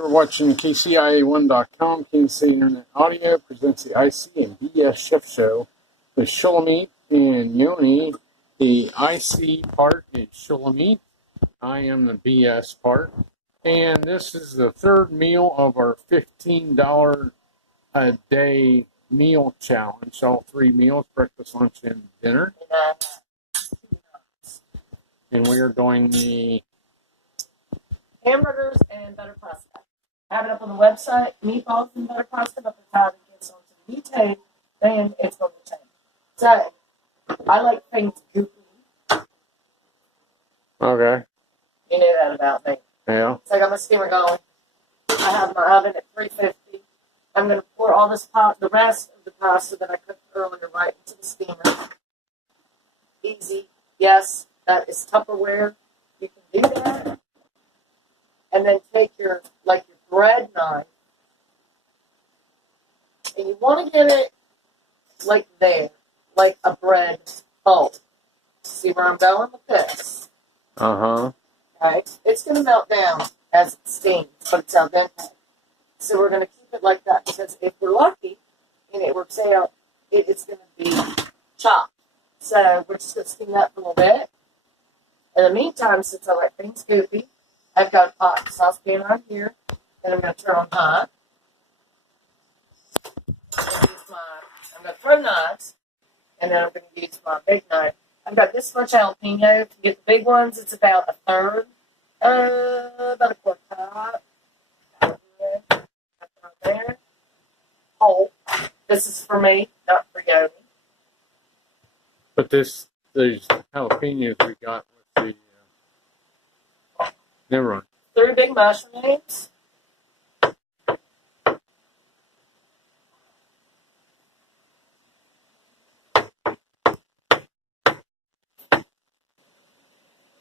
You're watching KCIA1.com. Kansas City Internet Audio presents the IC and BS Chef Show with Shulamit and Yoni. The IC part is Shulamit. I am the BS part. And this is the third meal of our $15 a day meal challenge. All three meals, breakfast, lunch, and dinner. And we are doing the hamburgers and butter pasta. I have it up on the website, meatballs and butter pasta, but by the time it gets onto the YouTube, then it's going to change. So, I like things goopy. Okay. You knew that about me. Yeah. So I got my steamer going. I have my oven at 350. I'm going to pour all this the rest of the pasta that I cooked earlier right into the steamer. Easy. Yes, that is Tupperware. You can do that. And then take your bread knife, and you want to get it like there, like a bread fold. See where I'm going with this? Uh-huh. Okay? It's going to melt down as it steams, but it's al dente. So we're going to keep it like that, because if we're lucky and it works out, it's going to be chopped. So we're just going to steam that for a little bit. In the meantime, since I like things goopy, I've got a pot saucepan right here that I'm going to turn on high. I'm going to throw knives, and then I'm going to use my big knife. I've got this much jalapeno. To get the big ones, it's about a third, about a quarter cup. There. Whole. This is for me, not for Yoni. But these jalapenos we got with the, never mind. 3 big mushrooms.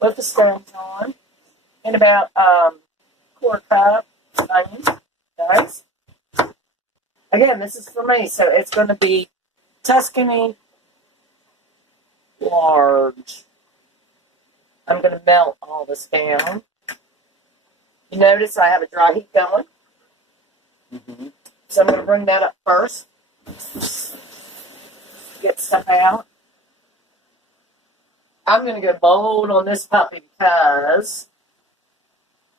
With the stones on. And about quarter cup onion. Guys. Again, this is for me, so it's going to be Tuscany large. I'm going to melt all this down. You notice I have a dry heat going. Mm-hmm. So I'm going to bring that up first. Get stuff out. I'm going to go bold on this puppy because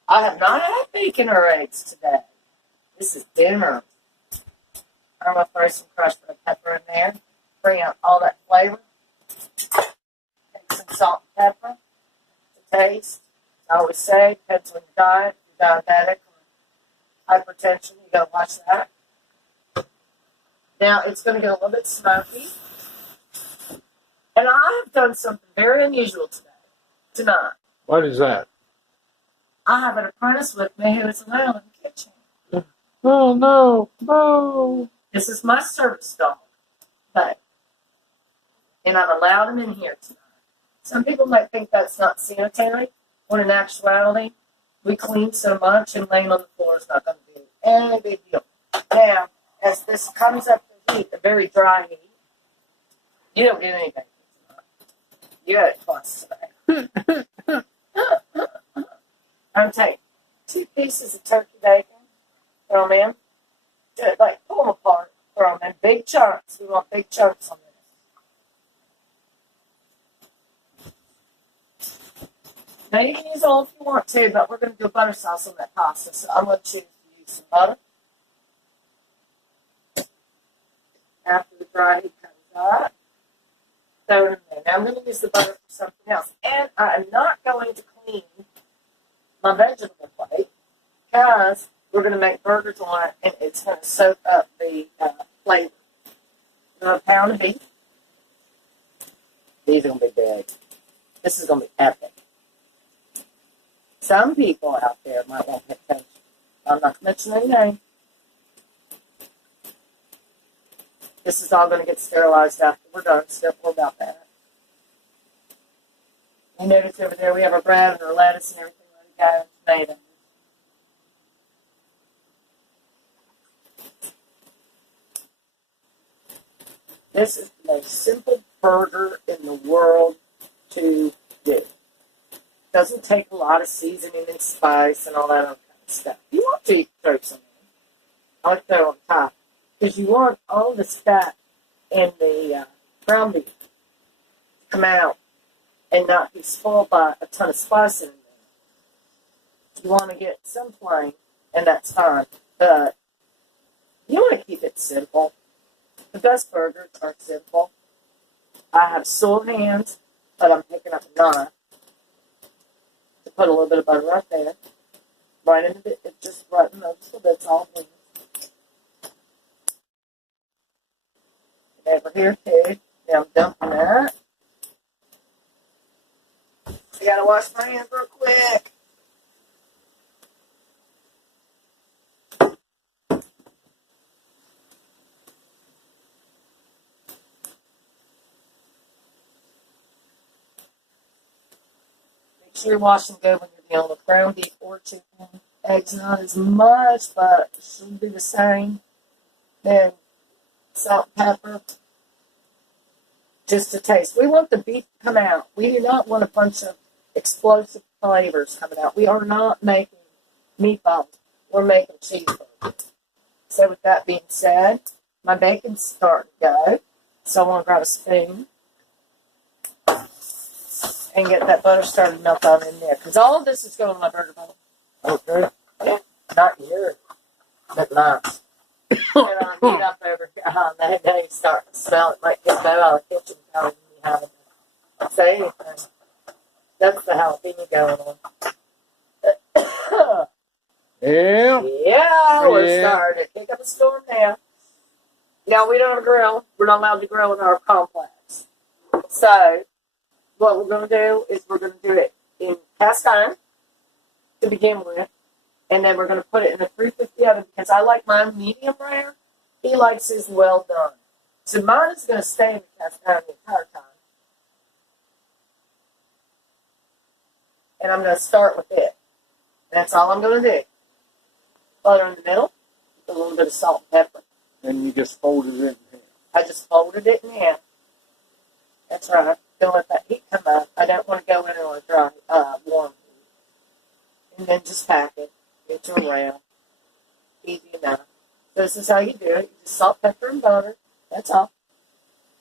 I have not had bacon or eggs today. This is dinner. I'm going to throw some crushed red pepper in there. Bring out all that flavor. Take some salt and pepper to taste. I always say, depends on your diet. If you're diabetic or hypertension, you got to watch that. Now, it's going to get a little bit smoky. And I have done something very unusual tonight. What is that? I have an apprentice with me who is alone in the kitchen. Oh, no. No. This is my service dog. But, and I've allowed him in here tonight. Some people might think that's not sanitary, when in actuality, we clean so much and laying on the floor is not going to be any big deal. Now, as this comes up to heat, a very dry heat, you don't get anything tonight. You got it twice today. I'm taking 2 pieces of turkey bacon, throw them in. Pull them apart, throw them in big chunks. We want big chunks on this. Now you can use oil if you want to, but we're going to do butter sauce on that pasta, so I'm going to choose to use some butter. After the dry heat comes up, throw it in there. Now I'm going to use the butter for something else, and I'm not going to clean my vegetable plate because we're going to make burgers on it, and it's going to soak up the flavor. A pound of beef. These are going to be big. This is going to be epic. Some people out there might want to pay attention. I'm not going to mention any name. This is all going to get sterilized after we're done, so don't worry about that. You notice over there we have our bread and our lettuce and everything ready to go, and tomatoes. This is the most simple burger in the world to do. Doesn't take a lot of seasoning and spice and all that other kind of stuff. If you want to, you throw some in. I like to throw on top. Because you want all this fat in the ground beef to come out and not be spoiled by a ton of spice in there. You want to get some flame, and that's fine. But you want to keep it simple. The best burgers are simple. I have sore hands, but I'm picking up a knife to put a little bit of butter right there. Right in the bit, it just right in those little bits, all things. And over here too. Now I'm dumping that. I gotta wash my hands real quick. Make sure you wash them good when you're dealing with ground beef or chicken. Eggs not as much, but it should be the same. Then salt and pepper. Just to taste. We want the beef to come out. We do not want a bunch of explosive flavors coming out. We are not making meatballs. We're making cheeseburgers. So with that being said, my bacon's starting to go. So I'm going to grab a spoon and get that butter started to melt on in there. Because all of this is going in my burger bowl. Okay. Yeah, not yours, but mine. And I'll heat up over here. Now you start to smell it. Might get that out of the kitchen without me having to say anything. That's the jalapeno going on. Yeah. Yeah, we're Yeah. starting to pick up a storm now. Now, we don't grill. We're not allowed to grill in our complex. So, what we're going to do is we're going to do it in cast iron to begin with. And then we're going to put it in the 350 oven because I like mine medium rare. He likes his well done. So mine is going to stay in the cast iron the entire time. And I'm going to start with it. That's all I'm going to do. Butter in the middle, a little bit of salt and pepper. And you just folded it in half. I just folded it in half. That's right. Don't let that heat come up. I don't want to go in on a dry, warm heat. And then just pack it. Get you around. Easy enough. This is how you do it. You just salt, pepper, and butter. That's all.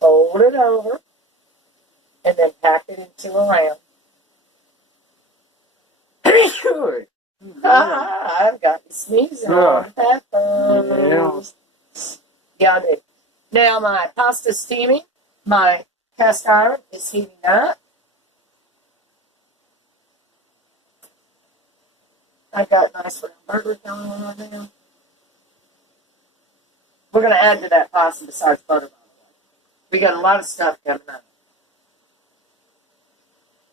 Fold it over. And then pack it into a round. Sure. I've got you sneezing on peppers. Yeah, I do. Now my pasta's steaming. My cast iron is heating up. I've got nice round burgers going on right now. We're going to add to that pasta besides butter, by the way. We got a lot of stuff coming up.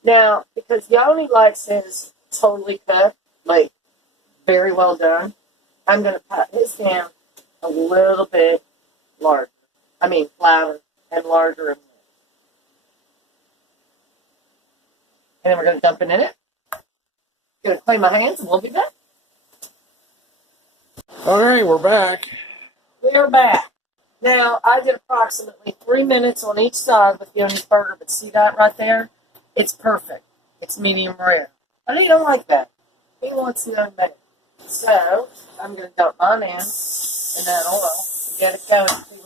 Now, because Yoni likes his totally cooked, like very well done, I'm going to pat his down a little bit larger. I mean, flatter and larger. And then we're going to dump it in it. Going to clean my hands and we'll be back. All right, we're back. We are back. Now, I did approximately 3 minutes on each side with Yoni's burger, but see that right there? It's perfect. It's medium rare. But he don't like that. He wants no meat. So, I'm going to dump mine in that oil to get it going. See,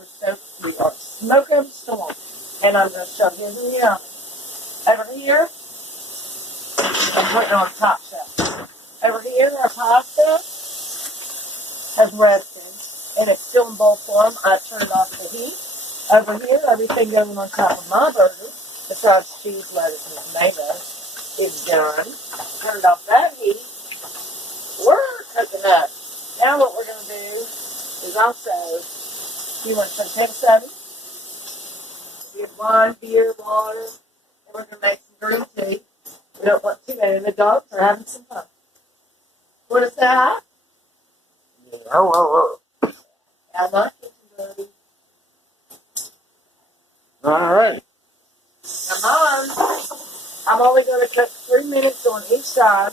we are smoking up a storm. And I'm going to shove his in the oven. Over here, I'm putting it on top shelf. Over here, our pasta has rested, and it's still in bowl form. I turned off the heat. Over here, everything going on top of my burger, besides cheese, lettuce, and tomato, is done. Turned off that heat. We're cooking up. Now what we're going to do is also, you want some potato salad, you have wine, beer, water, and we're going to make some green tea. We don't want too many. The dogs are having some fun. What is that? Yeah. I'm not kitchen dirty. All right. Come on. I'm only going to cook 3 minutes on each side,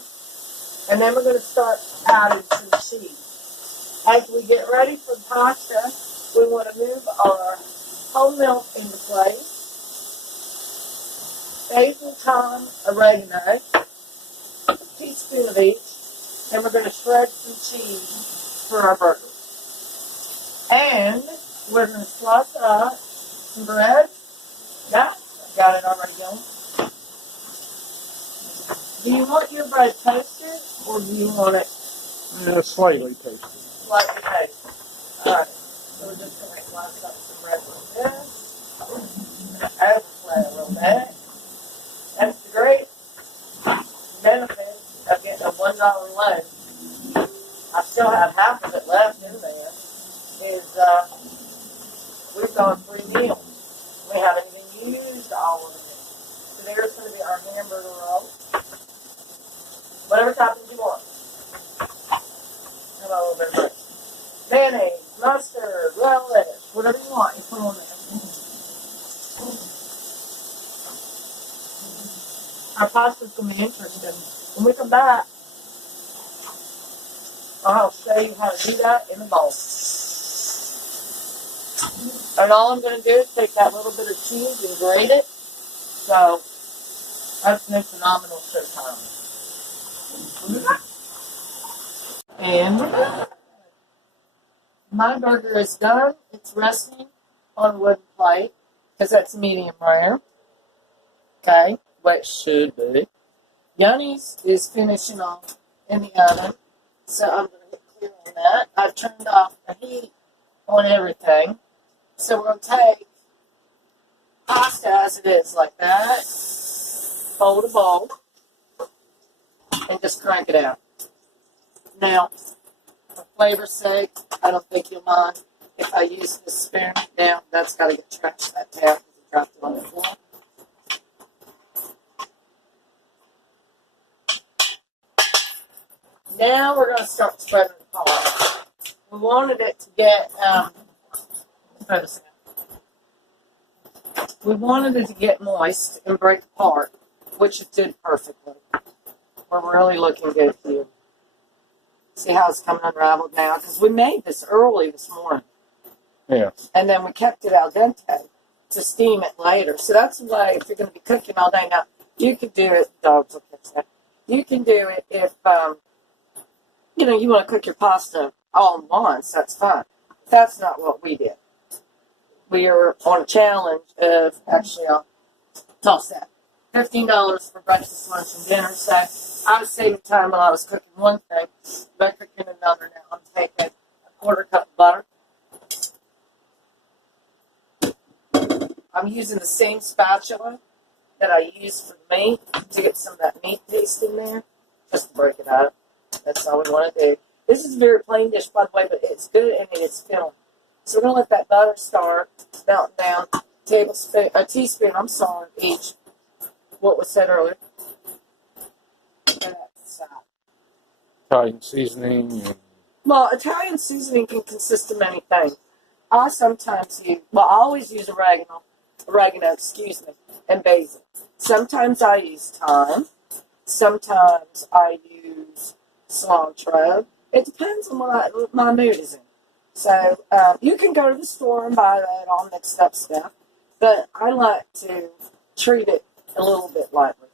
and then we're going to start adding some cheese. As we get ready for the pasta, we want to move our whole milk into place. Basil, thyme, oregano, a teaspoon of each, and we're going to shred some cheese for our burgers. And we're going to slice up some bread. Yeah, I got it already going. Do you want your bread toasted or do you want it Slightly toasted. slightly toasted? Alright, so we're just going to slice up some bread like this. Overflow a little bit. That's the great benefit of getting a $1 loaf. I still have half of it left in there. We've gone 3 meals. We haven't even used all of it. So there's going to be our hamburger roll. Whatever toppings you want. Have a little bit of rice. Mayonnaise, mustard, relish, whatever you want, you put on there. Our pasta's going to be interesting. When we come back, I'll show you how to do that in a bowl. And all I'm going to do is take that little bit of cheese and grate it. So, that's no phenomenal showtime. And we're done. My burger is done. It's resting on a wooden plate because that's medium rare. Okay, what it should be. Yanni's is finishing off in the oven, so I'm going to get clear on that. I've turned off the heat on everything. So we're going to take pasta as it is, like that, fold a bowl, and just crank it out. Now, for flavor's sake, I don't think you'll mind if I use this spoon. Now, that's got to get trashed that down because it dropped it on the floor. Now we're going to start spreading it apart. We wanted it to get, we wanted it to get moist and break apart, which it did perfectly. We're really looking good here. See how it's coming unraveled now? Because we made this early this morning. Yeah. And then we kept it al dente to steam it later. So that's the way, if you're going to be cooking all day. Now, you can do it, dogs will catch that. You can do it if, you want to cook your pasta all at once, that's fine. That's not what we did. We were on a challenge of, actually, I'll toss that, $15 for breakfast, lunch, and dinner. So I was saving time while I was cooking one thing by cooking another. Now I'm taking a 1/4 cup of butter. I'm using the same spatula that I use for the meat to get some of that meat taste in there, just to break it up. That's all we want to do. This is a very plain dish, by the way, but it's good and it's filling. So we're going to let that butter start melting down. A teaspoon, each. What was said earlier. Italian seasoning. And Well, Italian seasoning can consist of many things. I sometimes use, I always use oregano, and basil. Sometimes I use thyme. Sometimes I use cilantro. It depends on what my mood is in. So you can go to the store and buy that all mixed up stuff, but I like to treat it a little bit lightly.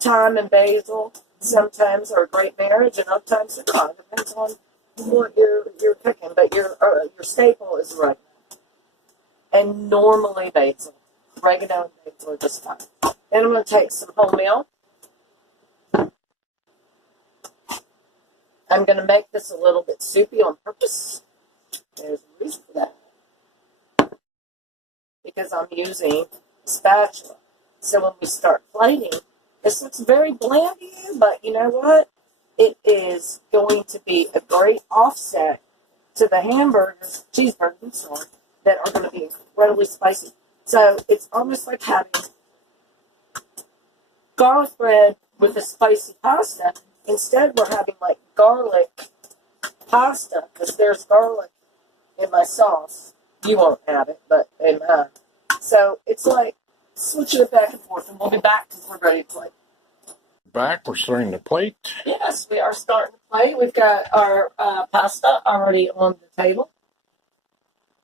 Thyme and basil sometimes are a great marriage, and other times they're not. It depends on what you're cooking, but your staple is oregano, and normally basil. Oregano and basil are just fine. Then I'm going to take some wholemeal. I'm going to make this a little bit soupy on purpose. There's a reason for that. Because I'm using a spatula. So when we start plating, this looks very bland here, but you know what? It is going to be a great offset to the cheeseburgers, that are going to be incredibly spicy. So it's almost like having garlic bread with a spicy pasta. Instead, we're having like garlic pasta because there's garlic in my sauce. You won't have it, but in mine. So it's like switching it back and forth, and we'll be back because we're ready to play. back, we're starting to plate. Yes, we are starting to play. We've got our pasta already on the table.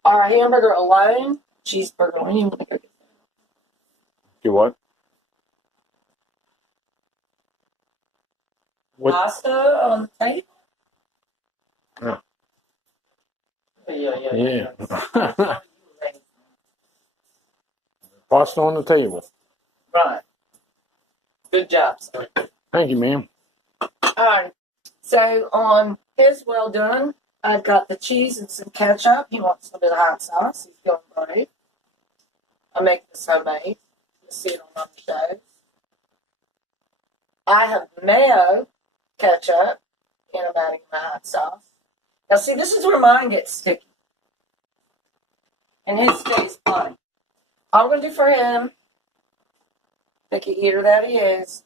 Our hamburger alone, cheeseburger. When you want to go get that? Do what? What? Pasta on the table. Yeah. Pasta on the table. Right. Good job, sir. Thank you, ma'am. Alright. So on his well done, I've got the cheese and some ketchup. He wants a little bit of hot sauce. He's feeling brave. I make this homemade. You'll see it on other shows. I have mayo, ketchup, and I'm adding my hot sauce. Now see, this is where mine gets sticky. And his stays fine. All I'm going to do for him, picky eater that he is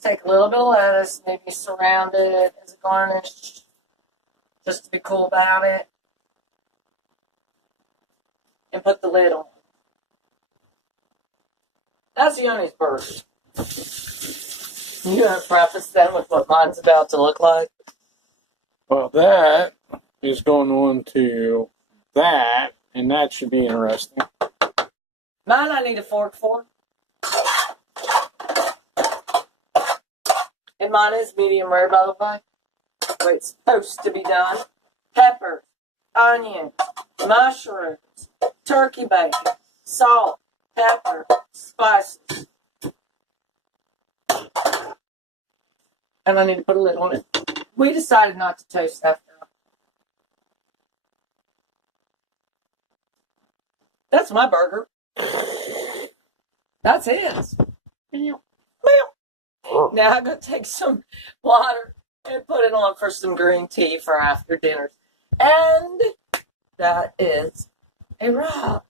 take a little bit of lettuce, maybe surround it as a garnish, just to be cool about it, and put the lid on. That's Yoni's burger. You want to preface them with what mine's about to look like? Well, that is going on to that, and that should be interesting. Mine I need a fork for. And mine is medium rare, by the way. The way it's supposed to be done. Pepper, onion, mushrooms, turkey bacon, salt, pepper, spices. And I need to put a lid on it. We decided not to toast after. That's my burger. That's his. Now I'm going to take some water and put it on for some green tea for after dinner. And that is a wrap.